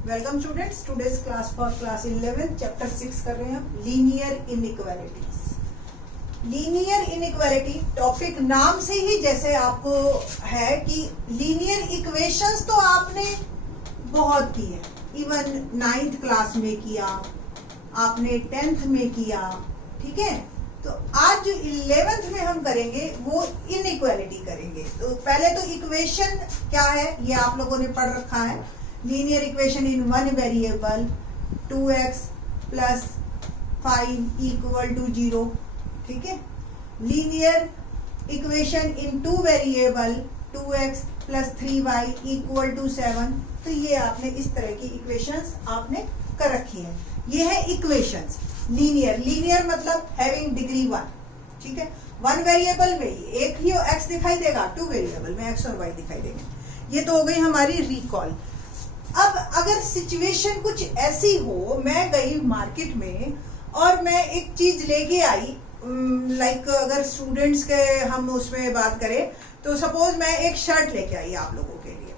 Welcome students, today's class for class 11 chapter 6 कर रहे हैं linear inequalities. Linear inequality topic नाम से ही जैसे आपको है कि लीनियर इक्वेशंस तो आपने बहुत की है, इवन 9th क्लास में किया, आपने 10th में किया, ठीक है। तो आज जो 11th में हम करेंगे वो इनइक्वालिटी करेंगे। तो पहले तो इक्वेशन क्या है ये आप लोगों ने पढ़ रखा है। Linear equation in one variable 2x plus 5 equal to 0, ठीक है। Linear equation in two variable 2x plus 3y equal to 7। तो ये आपने इस तरह की इक्वेशंस आपने कर रखी है। ये है इक्वेशंस लीनियर। लीनियर मतलब हैविंग डिग्री 1, ठीक है। वन वेरिएबल में एक ही x दिखाई देगा, टू वेरिएबल में x और y दिखाई देंगे। ये तो हो गई हमारी रिकॉल। अब अगर सिचुएशन कुछ ऐसी हो, मैं गई मार्केट में और मैं एक चीज लेके आई, लाइक अगर स्टूडेंट्स के हम उसमें बात करें तो सपोज मैं एक शर्ट लेके आई आप लोगों के लिए,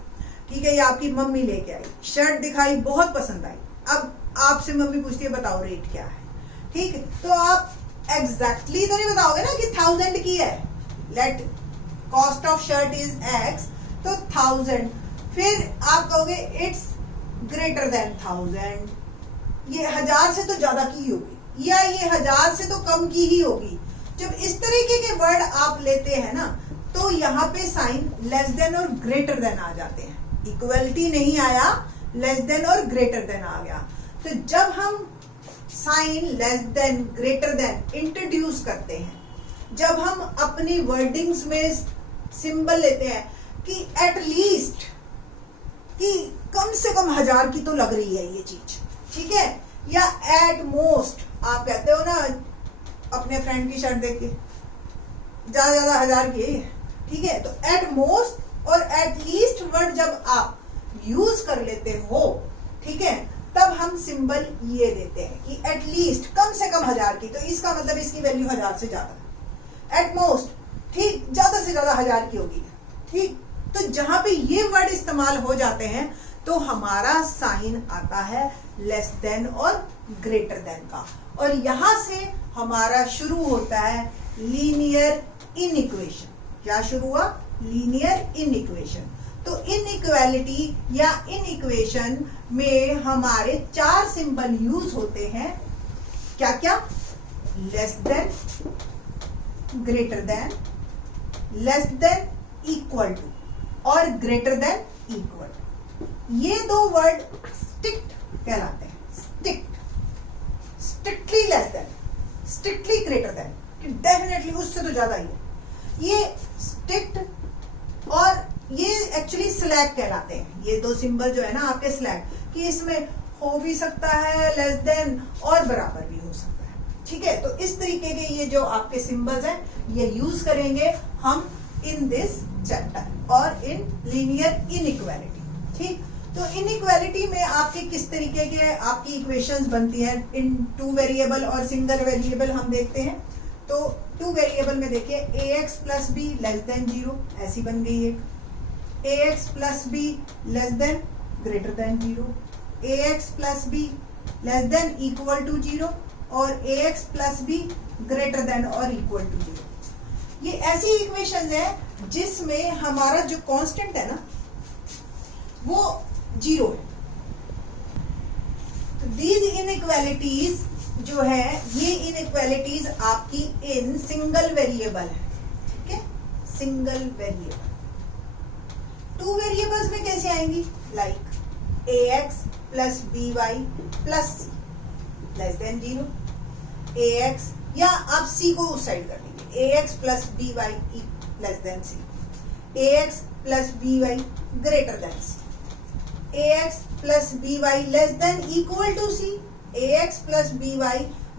ठीक है, या आपकी मम्मी लेके आई, शर्ट दिखाई, बहुत पसंद आई। अब आपसे मम्मी पूछती है बताओ रेट क्या है, ठीक है। तो आप एग्जैक्टली तो नहीं बताओगे ना कि 1000 की है, let cost of shirt is x, तो 1000। फिर आप कहोगे इट्स ग्रेटर देन 1000, ये 1000 से तो ज्यादा की होगी या ये 1000 से तो कम की ही होगी। जब इस तरीके के वर्ड आप लेते हैं ना तो यहाँ पे साइन लेस देन और ग्रेटर देन आ जाते हैं। इक्वलिटी नहीं आया, लेस देन और ग्रेटर देन आ गया। तो जब हम sign less than greater than introduce करते हैं, जब हम अपनी वर्डिंग्स में सिंबल लेते हैं कि एटलीस्ट, कि कम से कम 1000 की तो लग रही है ये चीज, ठीक है, या एट मोस्ट आप कहते हो ना अपने फ्रेंड की शर्ट देख के ज्यादा 1000 की है, ठीक है। तो एट मोस्ट और एट लीस्ट वर्ड जब आप यूज कर लेते हो, ठीक है, तब हम सिंबल ये देते हैं कि एट लीस्ट कम से कम 1000 की, तो इसका मतलब इसकी वैल्यू 1000 से ज्यादा। एट मोस्ट, ठीक, ज्यादा से ज्यादा 1000 की होगी, ठीक। तो जहां पे ये वर्ड इस्तेमाल हो जाते हैं तो हमारा साइन आता है लेस देन और ग्रेटर देन का, और यहां से हमारा शुरू होता है लीनियर इनइक्वेशन। क्या शुरू हुआ? Linear inequation. तो इनइक्वालिटी या इनइक्वेशन में हमारे 4 सिंबल यूज होते हैं। क्या क्या? Less than, greater than, less than equal to और ग्रेटर देन इक्वल टू। ये दो वर्ड स्ट्रिक्ट कहलाते हैं। Strict, strictly less than, strictly greater than, definitely उससे तो ज्यादा ही है। ये स्ट्रिक्ट और ये एक्चुअली स्लैग कहलाते हैं। ये दो सिंबल जो है ना आपके स्लैग, कि इसमें हो भी सकता है लेस देन और बराबर भी हो सकता है, ठीक है। तो इस तरीके के ये जो आपके सिंबल्स हैं ये यूज करेंगे हम इन दिस चैप्टर और इन लीनियर इनइक्वालिटी, ठीक। तो इनइक्वालिटी में आपके किस तरीके के आपकी इक्वेशंस बनती हैं इन टू वेरिएबल और सिंगल वेरिएबल हम देखते हैं। तो टू वेरिएबल में देखिए ax plus b less than 0, ऐसी बन गई एक। ax plus b less than greater than 0, ax plus b less than equal to 0 और ax plus b greater than और इक्वल टू 0। ये ऐसी इक्वेशंस है जिसमें हमारा जो कांस्टेंट है ना वो 0 है। तो दीज इनइक्वालिटीज जो है, ये इनइक्वालिटीज आपकी इन सिंगल वेरिएबल है, ठीक है, सिंगल वेरिएबल। टू वेरिएबल्स में कैसे आएंगी? Like ax plus by plus c less than 0, ax, या आप c को उस साइड कर लीजिए, ax plus by less than c, ax plus by greater than c, ax plus by less than equal to c, ax plus by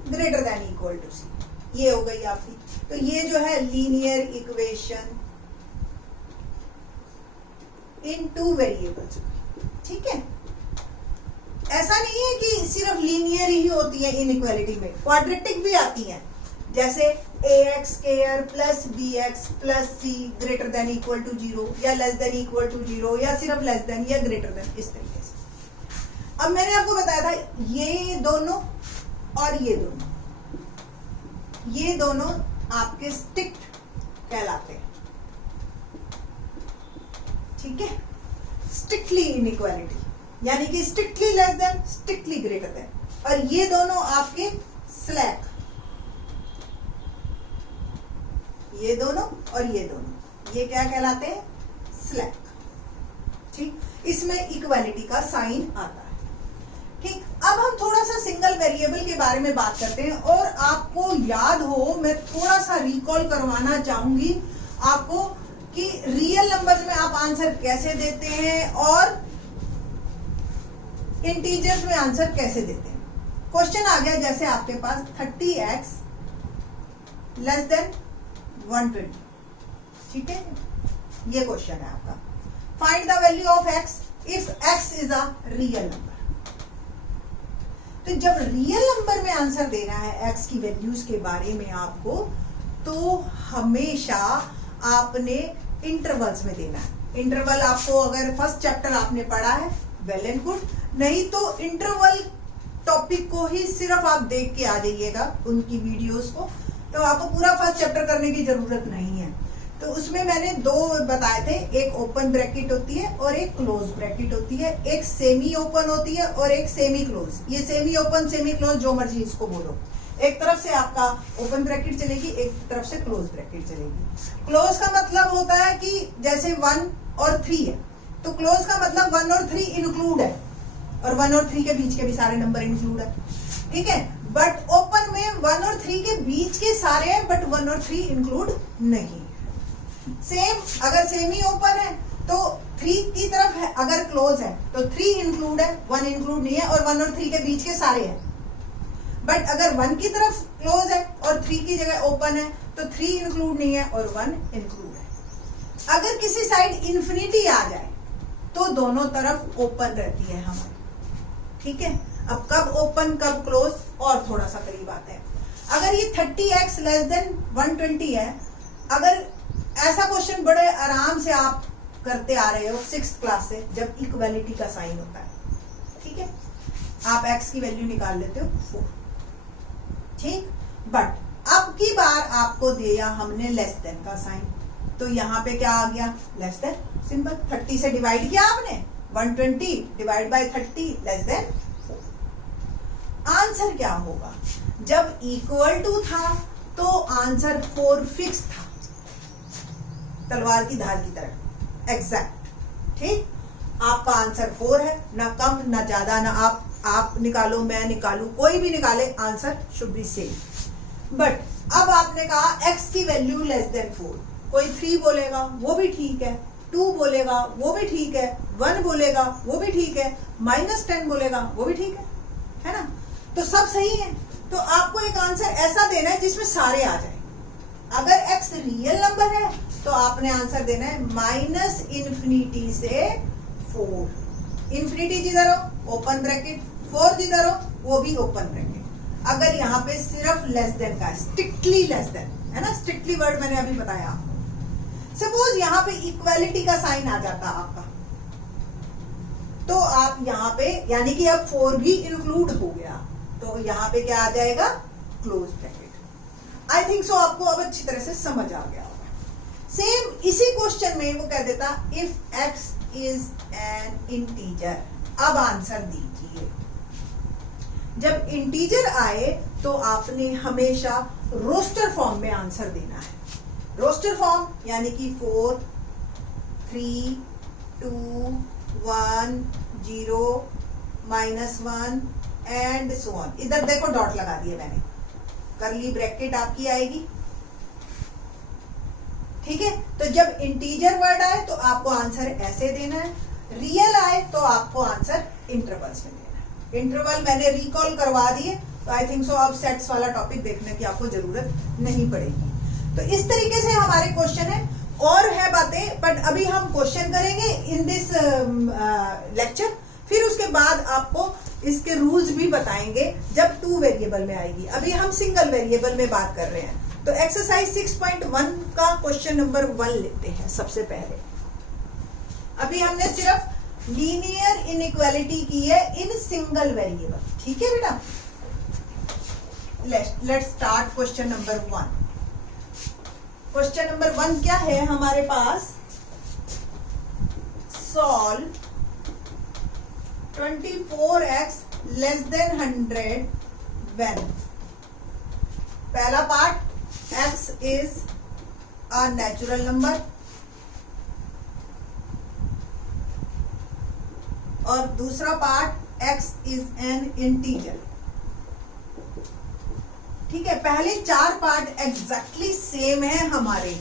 greater than equal to c। ये हो गई आपकी। तो ये जो है linear equation in two variables, ठीक है। ऐसा नहीं है कि सिर्फ लीनियर ही होती है इनइक्वालिटी में, क्वाड्रेटिक भी आती हैं, जैसे ax square plus bx plus c greater than equal to 0 या लेस देन इक्वल टू 0 या सिर्फ लेस देन या ग्रेटर देन, इस तरीके से। अब मैंने आपको बताया था ये दोनों और ये दोनों आपके स्ट्रिक्ट कहलाते हैं, ठीक है, स्ट्रिक्टली इनइक्वालिटी, यानी कि strictly less than, strictly greater than. और ये दोनों आपके स्लैक, ये दोनों और ये दोनों, ये क्या कहलाते हैं? स्लैक। ठीक, इसमें इक्वालिटी का साइन आता है। ठीक, अब हम थोड़ा सा सिंगल वेरिएबल के बारे में बात करते हैं, और आपको याद हो, मैं थोड़ा सा रिकॉल करवाना चाहूंगी आपको कि रियल नंबर्स में आप आंसर कैसे देते हैं और इंटीजर्स में आंसर कैसे देते हैं। क्वेश्चन आ गया जैसे आपके पास 30x लेस देन 120, ठीक है, ये क्वेश्चन है आपका। Find the value of x if x is a real number. तो जब रियल नंबर में आंसर देना है x की वैल्यूज के बारे में आपको, तो हमेशा आपने इंटरवल्स में देना है। इंटरवल आपको अगर फर्स्ट चैप्टर आपने पढ़ा है, वेल एंड गुड, नहीं तो इंटरवल टॉपिक को ही सिर्फ आप देख के आ जाइएगा, उनकी वीडियोस को, तो आपको पूरा फर्स्ट चैप्टर करने की जरूरत नहीं है। तो उसमें मैंने दो बताए थे, एक ओपन ब्रैकेट होती है और एक क्लोज ब्रैकेट होती है, एक सेमी ओपन होती है और एक सेमी क्लोज। ये सेमी ओपन सेमी क्लोज जो मर्जी इसको बोलो, एक तरफ से आपका ओपन ब्रैकेट चलेगी, एक तरफ से क्लोज ब्रैकेट चलेगी। क्लोज का मतलब होता है कि जैसे 1 और 3 है, तो क्लोज का मतलब 1 और 3 इंक्लूड है, और 1 और 3 के बीच के भी सारे नंबर इंक्लूड है, ठीक है। बट ओपन में 1 और 3 के बीच के सारे हैं, बट 1 और 3 इंक्लूड नहीं। सेम अगर सेमी ओपन है तो 3 की तरफ है, अगर क्लोज है तो 3 इंक्लूड है, 1 इंक्लूड नहीं है, और 1 और 3 के बीच के सारे हैं। बट अगर 1 की तरफ क्लोज है और 3 की जगह ओपन है, तो 3 इंक्लूड नहीं है और 1 इंक्लूड है। अगर किसी साइड इंफिनिटी आ जाए तो दोनों तरफ ओपन रहती है हमारी, ठीक है। अब कब ओपन कब क्लोज और थोड़ा सा करीब आते हैं। अगर ये 30x लेस देन 120 है, अगर ऐसा क्वेश्चन बड़े आराम से आप करते आ रहे हो 6th क्लास से, जब इक्वालिटी का साइन होता है, ठीक है, आप x की वैल्यू निकाल लेते हो 4, ठीक। बट अब की बार आपको दिया हमने लेस देन का साइन, तो यहाँ पे क्या आ गया? Less than. सिंपल, 30 से डिवाइड किया आपने, 120 divide by 30 less than 4। Answer क्या होगा? जब इक्वल टू था तो आंसर 4 फिक्स था, तलवार की धार की तरह, एग्जैक्ट, ठीक। आपका आंसर 4 है, ना कम ना ज्यादा, ना आप निकालो मैं निकालू, कोई भी निकाले, answer should be same. But अब आपने कहा x की वैल्यू लेस देन 4, कोई 3 बोलेगा वो भी ठीक है, 2 बोलेगा वो भी ठीक है, 1 बोलेगा वो भी ठीक है, -10 बोलेगा वो भी ठीक है ना, तो सब सही है। तो आपको एक आंसर ऐसा देना है जिसमें सारे आ जाए। अगर x रियल नंबर है तो आपने आंसर देना है -इंफिनिटी से 4। इंफिनिटी जिधर हो ओपन ब्रैकेट, 4 जिधर हो वो भी ओपन ब्रैकेट। अगर यहाँ पे सिर्फ लेस देन का, स्ट्रिक्टली लेस देन है ना, स्ट्रिक्टली वर्ड मैंने अभी बताया आपको। सपोज यहाँ पे इक्वालिटी का साइन आ जाता आपका, तो आप यहाँ पे, यानी कि अब 4 भी इंक्लूड हो गया, तो यहाँ पे क्या आ जाएगा? Close bracket. I think so आपको अब अच्छी तरह से समझ आ गया होगा। सेम इसी क्वेश्चन में वो कह देता if x is an integer. अब आंसर दीजिए। जब इंटीजर आए तो आपने हमेशा रोस्टर फॉर्म में आंसर देना है। रोस्टर फॉर्म यानी कि 4 3 2 1 0 -1 एंड सो ऑन। इधर देखो डॉट लगा दिए मैंने, करली ब्रैकेट आपकी आएगी, ठीक है। तो जब इंटीजर वर्ड आए तो आपको आंसर ऐसे देना है, रियल आए तो आपको आंसर इंटरवल्स में देना है। इंटरवल मैंने रिकॉल करवा दिए, तो आई थिंक सो अब सेट्स वाला टॉपिक देखने की आपको जरूरत नहीं पड़ेगी। तो इस तरीके से हमारे क्वेश्चन है, और है बातें, बट अभी हम क्वेश्चन करेंगे इन दिस लेक्चर, फिर उसके बाद आपको इसके रूल्स भी बताएंगे जब 2 वेरिएबल में आएगी। अभी हम सिंगल वेरिएबल में बात कर रहे हैं। तो एक्सरसाइज 6.1 का क्वेश्चन नंबर 1 लेते हैं सबसे पहले। अभी हमने सिर्फ लीनियर इनइक्वालिटी की है इन सिंगल वेरिएबल। ठीक है बेटा, let's start question number 1। Question number 1 क्या है हमारे पास, solve 24x less than 100 when. पहला part, x is a natural number, और दूसरा part, x is an integer. ठीक है, पहले 4 पार्ट एग्जैक्टली सेम है हमारे।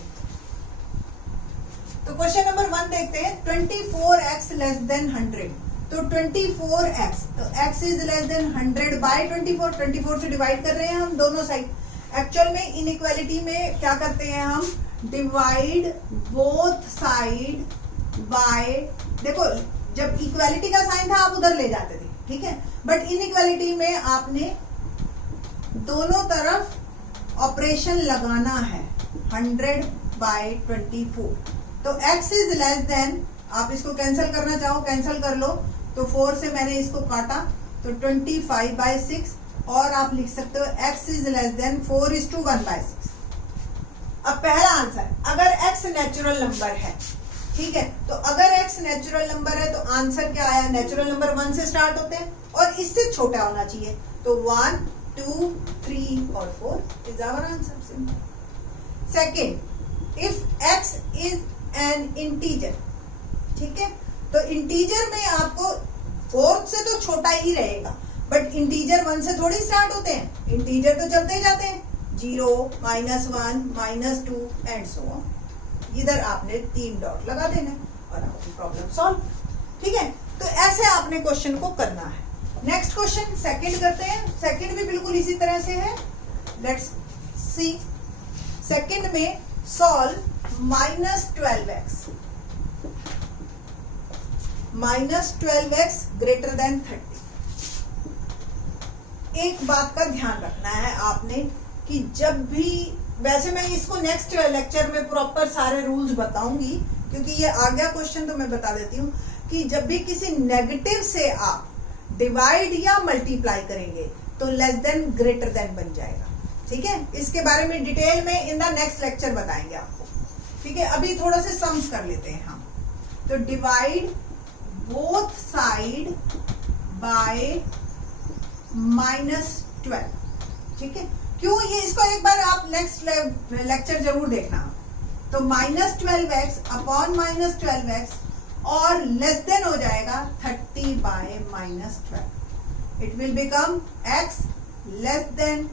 तो क्वेश्चन नंबर 1 देखते हैं, 24x लेस देन 100। तो 24x, तो x is less than 100 by 24 से डिवाइड कर रहे हैं हम दोनों साइड। एक्चुअल में इनइक्वालिटी में क्या करते हैं हम, डिवाइड बोथ साइड बाय, देखो जब इक्वालिटी का साइन था आप उधर ले जाते थे, ठीक है, बट इनइक्वालिटी में आपने दोनों तरफ ऑपरेशन लगाना है, 100 बाय 24। तो x इज लेस देन, आप इसको कैंसिल करना चाहो कैंसिल कर लो, तो 4 से मैंने इसको काटा तो 25 बाय 6, और आप लिख सकते हो x इज लेस देन 4:1/6। अब पहला आंसर, अगर x नेचुरल नंबर है, ठीक है, तो अगर x नेचुरल नंबर है तो आंसर क्या आया, नेचुरल नंबर 1 से स्टार्ट होते हैं और इससे छोटा होना चाहिए, तो 1, 2, 3 और 4 is our answer. Simple. Second, if x is an integer, ठीक है, तो इंटीजर में आपको 4 से तो छोटा ही रहेगा, बट इंटीजर 1 से थोड़ी स्टार्ट होते हैं, इंटीजर तो चलते ही जाते हैं, 0, -1, -2 एंड सो ऑन। इधर आपने 3 डॉट लगा देना और आपकी प्रॉब्लम सॉल्व। ठीक है, तो ऐसे आपने क्वेश्चन को करना है। नेक्स्ट क्वेश्चन सेकंड करते हैं, सेकंड भी बिल्कुल इसी तरह से है। लेट्स सी, सेकंड में सॉल्व -12x ग्रेटर देन 30। एक बात का ध्यान रखना है आपने कि जब भी, वैसे मैं इसको नेक्स्ट लेक्चर में प्रॉपर सारे रूल्स बताऊंगी, क्योंकि ये आ गया क्वेश्चन तो मैं बता देती हूँ कि जब भी किसी नेगेटिव से आप डिवाइड या मल्टीप्लाई करेंगे तो लेस देन ग्रेटर देन बन जाएगा। ठीक है, इसके बारे में डिटेल में इन द नेक्स्ट लेक्चर बताएंगे आपको। ठीक है, अभी थोड़ा से सम्स कर लेते हैं हम। तो डिवाइड बोथ साइड बाय -12। ठीक है, क्यों, ये इसको एक बार आप नेक्स्ट लेक्चर जरूर देखना। तो -12x अपॉन -12x और लेस देन हो जाएगा 30 by -12। It will become x less than,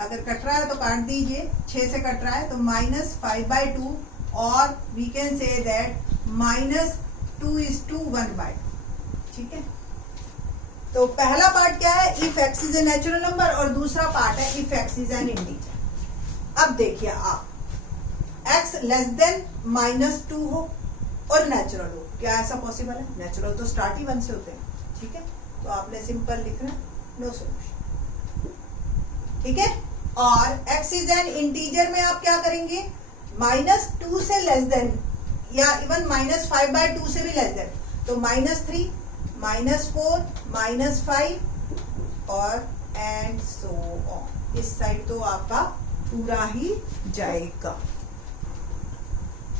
अगर कट रहा है तो काट दीजिए, 6 से कट रहा है तो -5/2, और वी कैन से दैट -2:1/2। ठीक है, तो पहला पार्ट क्या है, if x is a natural number, और दूसरा पार्ट है if x is an integer. अब देखिए आप, x लेस देन -2 हो और नेचुरल हो, क्या ऐसा पॉसिबल है? नेचुरल तो स्टार्ट ही 1 से होते हैं। ठीक है, तो आपने सिंपल लिखना, नो सॉल्यूशन। ठीक है, और x इज एन इंटीजर में आप क्या करेंगे, -2 से लेस देन, या इवन -5/2 से भी लेस देन, तो -3, -4, -5 और एंड सो ऑन। इस साइड तो आपका पूरा ही जाएगा।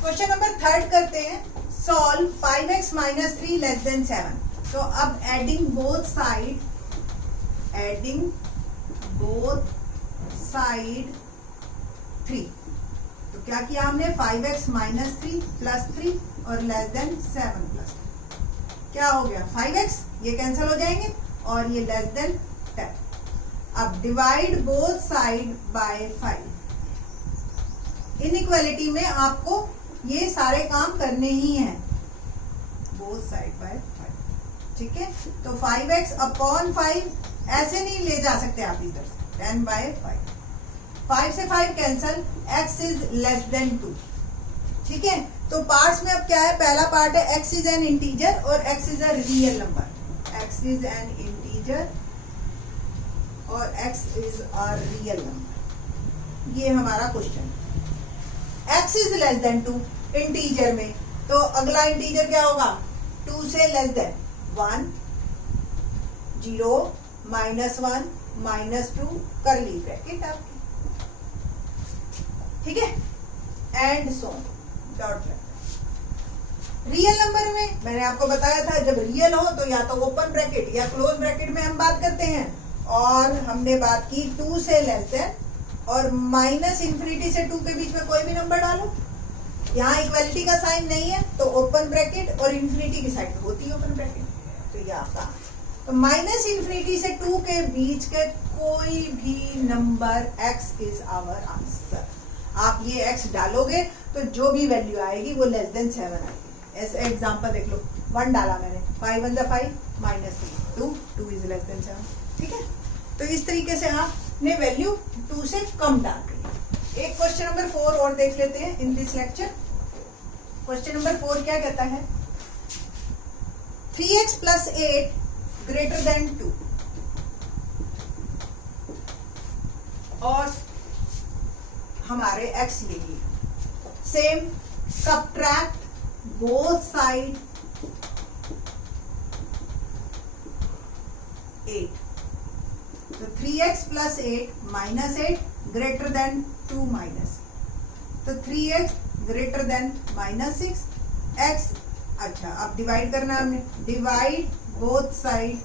क्वेश्चन नंबर 3 करते हैं, सॉल्व 5x - 3 लेस देन 7। तो अब एडिंग बोथ साइड 3। तो क्या किया हमने, 5x - 3 + 3 और लेस देन 7 + 3। क्या हो गया, 5x, ये कैंसिल हो जाएंगे और ये लेस देन 10। अब divide both side by 5। Inequality में आपको ये सारे काम करने ही हैं, बोथ साइड बाय 5। ठीक है, तो 5x अपॉन 5 ऐसे नहीं ले जा सकते आप इधर से, 10/5। 5 से 5 cancel, x is less then 2। ठीक है, तो पार्ट्स में अब क्या है, पहला पार्ट है x इज एन इंटीजर और x is a real number. x is an integer और x is a real number, ये हमारा question. x is less then 2 integer में, तो अगला इंटीजर क्या होगा, 2 से लेस देन 1, 0, -1, -2 करली ब्रैकेट आपकी, ठीक है, एंड सो डॉट लगता है। रियल नंबर में मैंने आपको बताया था जब रियल हो तो या तो ओपन ब्रैकेट या क्लोज ब्रैकेट में हम बात करते हैं, और हमने बात की 2 से लेस देन और -∞ से 2 के बीच में कोई भी नंबर डालो। यहाँ इक्वालिटी का साइन नहीं है तो ओपन ब्रैकेट, और इन्फिनिटी की साइड होती है ओपन ब्रैकेट, तो ये आपका, तो -∞ से 2 के बीच के कोई भी number x is our answer. आप ये x डालोगे तो जो भी वैल्यू आएगी वो लेस देन 7 आएगी। ऐसे एग्जांपल देख लो, 1 डाला मैंने, 5 1 5 -3, 2 इज लेस देन 7, ठीक है। तो इस तरीके से आपने वैल्यू 2 से कम डाल दी। एक क्वेश्चन नंबर 4 और देख लेते हैं इन दिस लेक्चर। क्वेश्चन नंबर 4 क्या कहता है, 3x + 8 greater than 2, और हमारे x ये ही सेम, सबट्रैक्ट बोथ साइड 8, तो 3x + 8 -8 ग्रेटर देन 2 माइनस, तो 3x ग्रेटर देन -6 x, अच्छा अब डिवाइड करना है हमने, डिवाइड बोथ साइड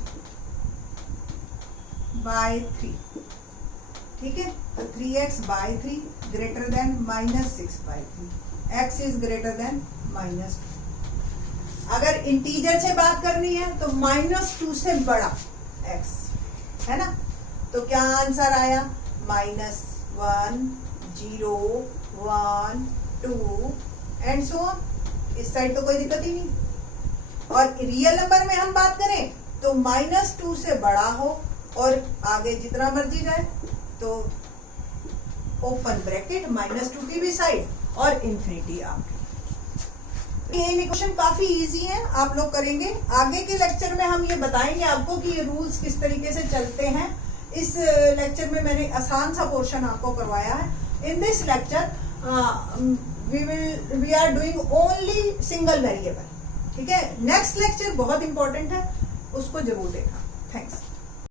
बाय 3, ठीक है, तो 3x by 3 greater than -6 by 3, x is greater than -2। अगर इंटीजर से बात करनी है तो -2 से बड़ा x है ना, तो क्या आंसर आया, -1 0 1 2 एंड सो ऑन। इस साइड तो कोई दिक्कत ही नहीं। और रियल नंबर में हम बात करें तो -2 से बड़ा हो और आगे जितना मर्जी जाए, तो ओपन ब्रैकेट -2 की भी साइड और इन्फिनिटी आपकी। ये इक्वेशन काफी इजी है, आप लोग करेंगे। आगे के लेक्चर में हम ये बताएंगे आपको कि ये रूल्स किस तरीके से चलते हैं। इस लेक्चर में मैंने आसान सा पोर्शन आपको करवाया है। In this lecture we are doing only single variable, ठीक है। नेक्स्ट लेक्चर बहुत इंपॉर्टेंट है, उसको जरूर देखना। थैंक्स।